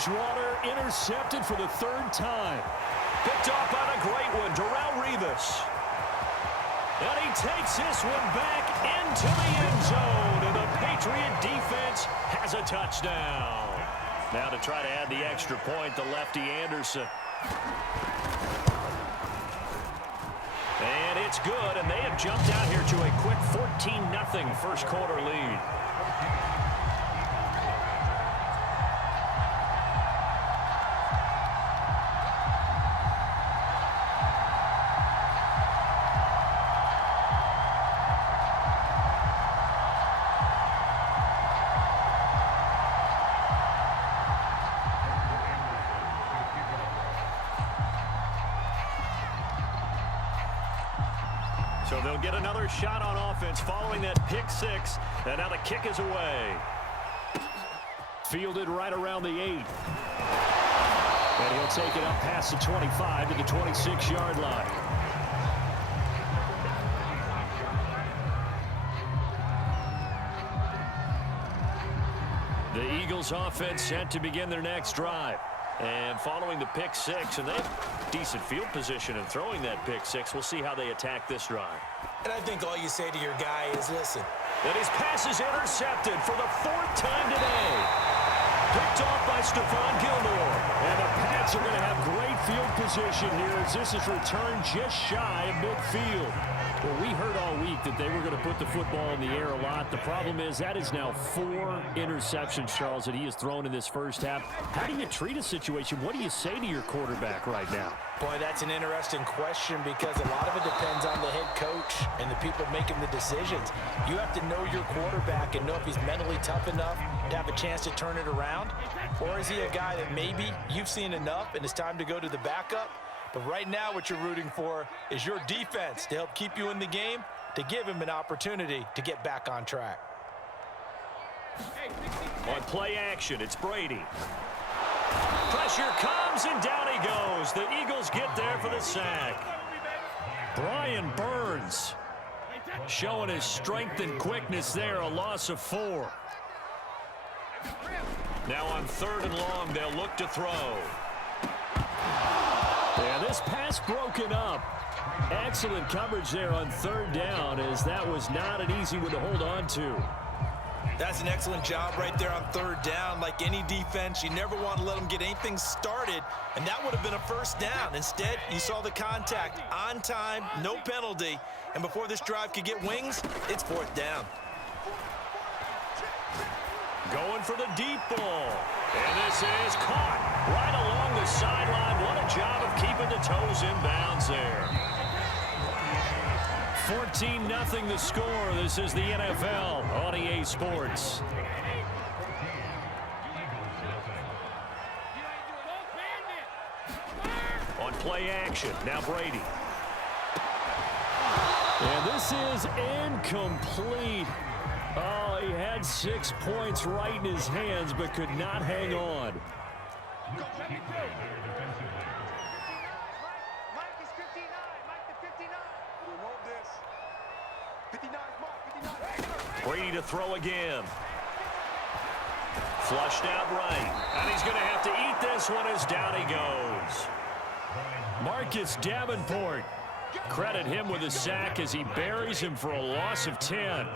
Bridgewater intercepted for the third time. Picked off on a great one, Darrelle Revis. And he takes this one back into the end zone, and the Patriot defense has a touchdown. Now to try to add the extra point, the lefty Anderson. And it's good, and they have jumped out here to a quick 14-0 first quarter lead. So they'll get another shot on offense following that pick six. And now the kick is away. Fielded right around the 8. And he'll take it up past the 25 to the 26-yard line. The Eagles offense set to begin their next drive. And following the pick six, and they have decent field position in throwing that pick six. We'll see how they attack this drive. And I think all you say to your guy is, listen. And his pass is intercepted for the 4th time today. Picked off by Stephon Gilmore. And the Pats are going to have great field position here as this is returned just shy of midfield. Well, we heard all week that they were going to put the football in the air a lot. The problem is that is now 4 interceptions, Charles, that he has thrown in this first half. How do you treat a situation? What do you say to your quarterback right now? Boy, that's an interesting question because a lot of it depends on the head coach and the people making the decisions. You have to know your quarterback and know if he's mentally tough enough to have a chance to turn it around. Or is he a guy that maybe you've seen enough and it's time to go to the backup? But right now what you're rooting for is your defense to help keep you in the game, to give him an opportunity to get back on track. On play action, it's Brady. Pressure comes, and down he goes. The Eagles get there for the sack. Brian Burns showing his strength and quickness there, a loss of 4. Now on 3rd and long, they'll look to throw. Yeah, this pass broken up. Excellent coverage there on 3rd down, as that was not an easy one to hold on to. That's an excellent job right there on 3rd down. Like any defense, you never want to let them get anything started, and that would have been a first down. Instead, you saw the contact on time, no penalty, and before this drive could get wings, it's 4th down. Going for the deep ball. And this is caught right along the sideline. What a job of keeping the toes in bounds there. 14-0 the score. This is the NFL on EA Sports. On play action, now Brady. And this is incomplete. Oh, he had 6 points right in his hands, but could not hang on. Brady to throw again. Flushed out right. And he's going to have to eat this one as down he goes. Marcus Davenport. Credit him with a sack as he buries him for a loss of 10.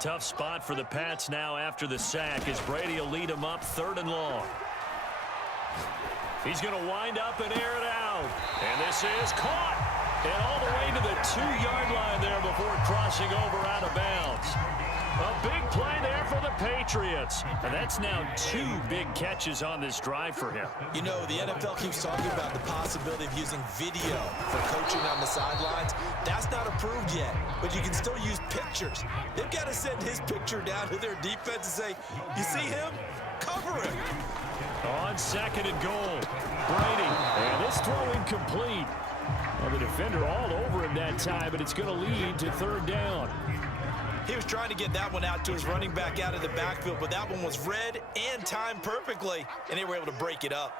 Tough spot for the Pats now after the sack as Brady will lead him up 3rd and long. He's going to wind up and air it out. And this is caught. And all the way to the 2-yard line there before crossing over out of bounds. A big play there for the Patriots. And that's now 2 big catches on this drive for him. You know, the NFL keeps talking about the possibility of using video for coaching on the sidelines. That's not approved yet, but you can still use pictures. They've got to send his picture down to their defense and say, you see him? Cover him. On 2nd and goal, Brady. And this throw incomplete. Well, the defender all over him that time, but it's going to lead to 3rd down. He was trying to get that one out to his running back out of the backfield, but that one was read and timed perfectly, and they were able to break it up.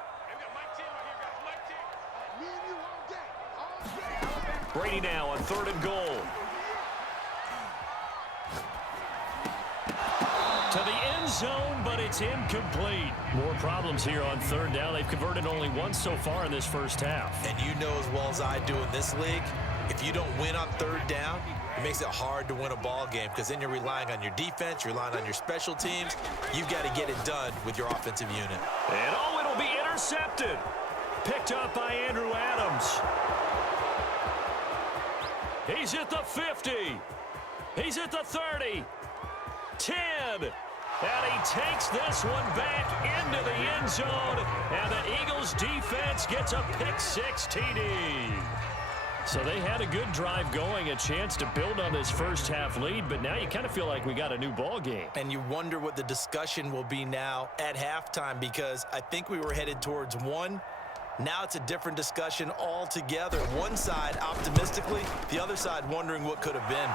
Brady now on 3rd and goal. to the end zone, but it's incomplete. More problems here on third down. They've converted only once so far in this first half. And you know as well as I do in this league, if you don't win on third down, it makes it hard to win a ball game because then you're relying on your defense, you're relying on your special teams. You've got to get it done with your offensive unit. And oh, it'll be intercepted. Picked up by Andrew Adams. He's at the 50. He's at the 30. 10. And he takes this one back into the end zone. And the Eagles defense gets a pick-6 TD. So they had a good drive going, a chance to build on this first half lead, but now you kind of feel like we got a new ball game. And you wonder what the discussion will be now at halftime because I think we were headed towards one. Now it's a different discussion altogether. One side optimistically, the other side wondering what could have been.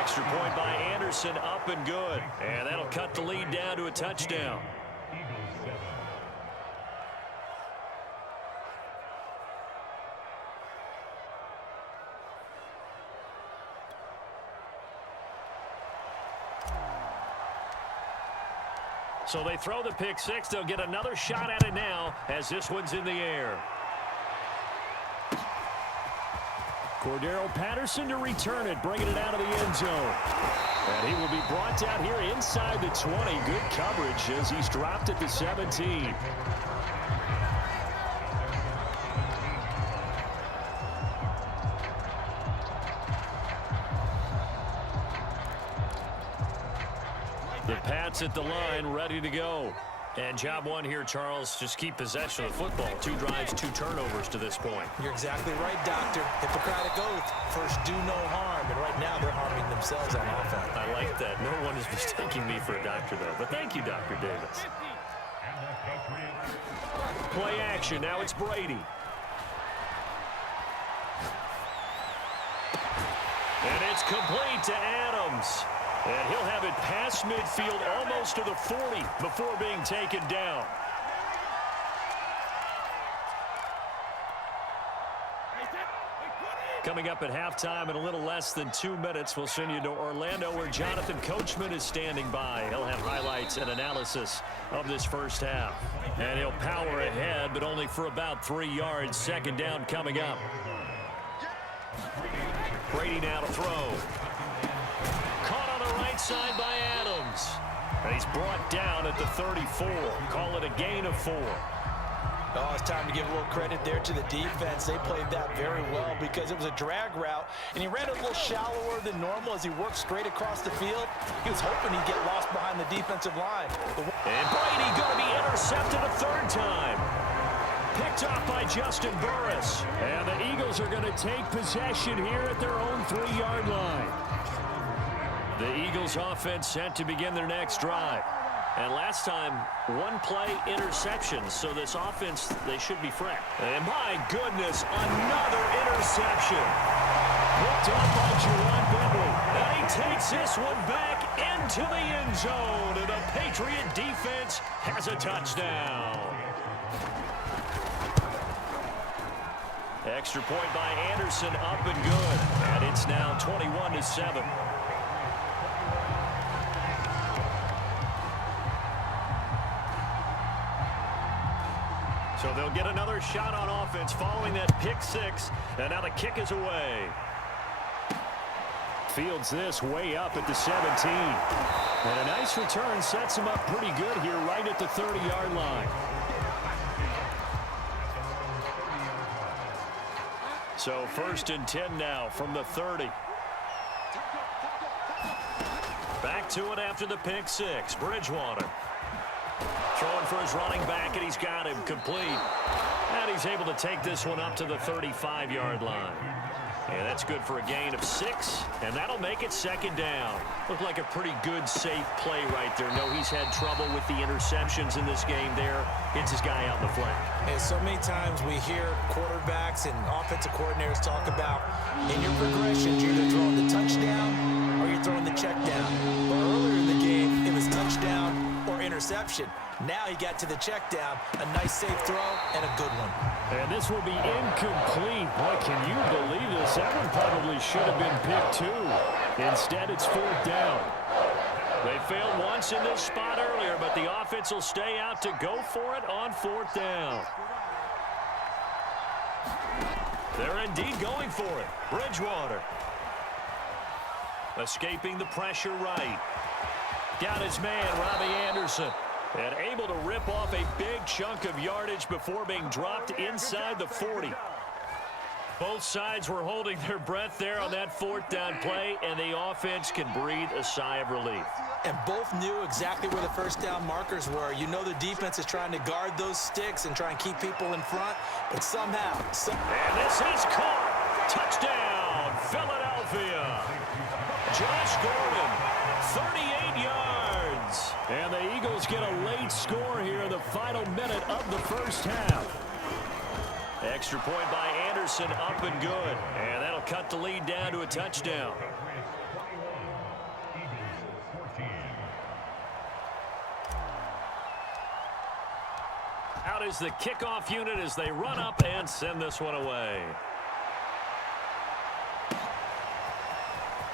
Extra point by Anderson, up and good. And that'll cut the lead down to a touchdown. So they throw the pick-6. They'll get another shot at it now as this one's in the air. Cordero Patterson to return it, bringing it out of the end zone. And he will be brought down here inside the 20. Good coverage as he's dropped at the 17. The Pats at the line, ready to go. And job one here, Charles, just keep possession of the football. 2 drives, 2 turnovers to this point. You're exactly right, Doctor. Hippocratic oath. First, do no harm. And right now, they're harming themselves on offense. I like that. No one is mistaking me for a doctor, though. But thank you, Dr. Davis. Play action. Now it's Brady. And it's complete to Adams. And he'll have it past midfield almost to the 40 before being taken down. Coming up at halftime in a little less than 2 minutes, we'll send you to Orlando where Jonathan Coachman is standing by. He'll have highlights and analysis of this first half. And he'll power ahead, but only for about 3 yards. Second down coming up. Brady now to throw. Caught on the right side by Adams. And he's brought down at the 34. Call it a gain of 4. Oh, it's time to give a little credit there to the defense. They played that very well because it was a drag route, and he ran a little shallower than normal as he worked straight across the field. He was hoping he'd get lost behind the defensive line. And Brady going to be intercepted a 3rd time. Picked off by Justin Burris. And the Eagles are going to take possession here at their own 3-yard line. The Eagles offense set to begin their next drive. And last time, 1 play interception. So this offense, they should be fresh. And my goodness, another interception. Picked off by Jerron Bentley. And he takes this one back into the end zone. And the Patriot defense has a touchdown. Extra point by Anderson, up and good. And it's now 21-7. So they'll get another shot on offense following that pick-6. And now the kick is away. Fields this way up at the 17. And a nice return sets him up pretty good here right at the 30-yard line. So 1st and 10 now from the 30. Back to it after the pick-6. Bridgewater. Throwing for his running back, and he's got him complete. And he's able to take this one up to the 35-yard line. And that's good for a gain of 6, and that'll make it 2nd down. Looked like a pretty good, safe play right there. No, he's had trouble with the interceptions in this game there. Hits his guy out in the flat. And so many times we hear quarterbacks and offensive coordinators talk about in your progressions, you're either throwing the touchdown or you're throwing the check down. But earlier in the game, it was touchdown or interception. Now he got to the check down, a nice safe throw, and a good one. And this will be incomplete. Boy, can you believe this? That one probably should have been picked 2. Instead, it's 4th down. They failed once in this spot earlier, but the offense will stay out to go for it on 4th down. They're indeed going for it. Bridgewater. Escaping the pressure right. Got his man, Robbie Anderson. And able to rip off a big chunk of yardage before being dropped inside the 40. Both sides were holding their breath there on that 4th down play, and the offense can breathe a sigh of relief. And both knew exactly where the first down markers were. You know the defense is trying to guard those sticks and try and keep people in front, but somehow. And this is caught. Touchdown, Philadelphia. Josh Gordon, 38 yards. And the Eagles get a late score here in the final minute of the first half. Extra point by Anderson, up and good. And that'll cut the lead down to a touchdown. Out is the kickoff unit as they run up and send this one away.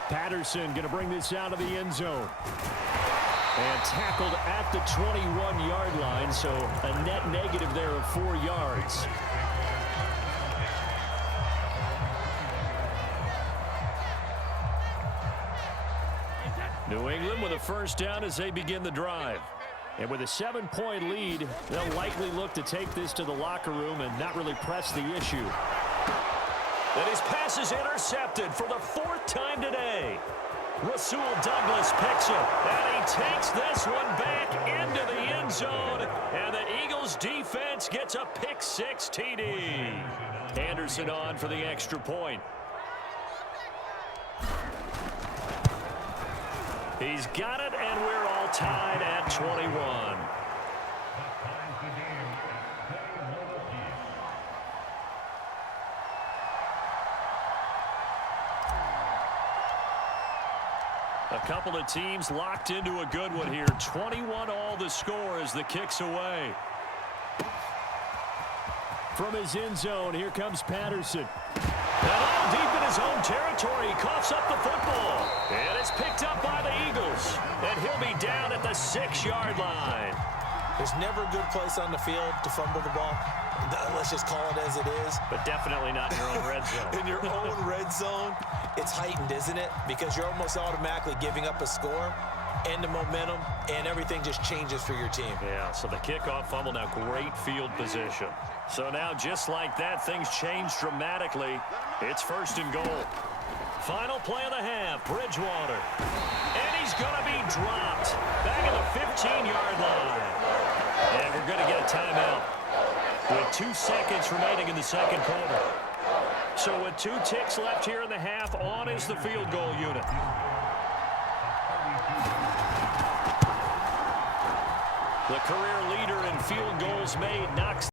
Patterson going to bring this out of the end zone. And tackled at the 21-yard line, so a net negative there of 4 yards. New England with a first down as they begin the drive. And with a 7-point lead, they'll likely look to take this to the locker room and not really press the issue. And his pass is intercepted for the 4th time today. Rasul Douglas picks it, and he takes this one back into the end zone, and the Eagles defense gets a pick-6 TD. Anderson on for the extra point. He's got it, and we're all tied at 21. A couple of teams locked into a good one here. 21 all the score as the kick's away. From his end zone, here comes Patterson. And all deep in his own territory, he coughs up the football. And it's picked up by the Eagles. And he'll be down at the 6-yard line. There's never a good place on the field to fumble the ball. Let's just call it as it is. But definitely not in your own red zone. In your own red zone, it's heightened, isn't it? Because you're almost automatically giving up a score and the momentum, and everything just changes for your team. Yeah, so the kickoff fumble, now great field position. So now, just like that, things change dramatically. It's 1st and goal. Final play of the half, Bridgewater. And he's going to be dropped back at the 15-yard line. And we're going to get a timeout with 2 seconds remaining in the second quarter. So with 2 ticks left here in the half, on is the field goal unit. The career leader in field goals made knocks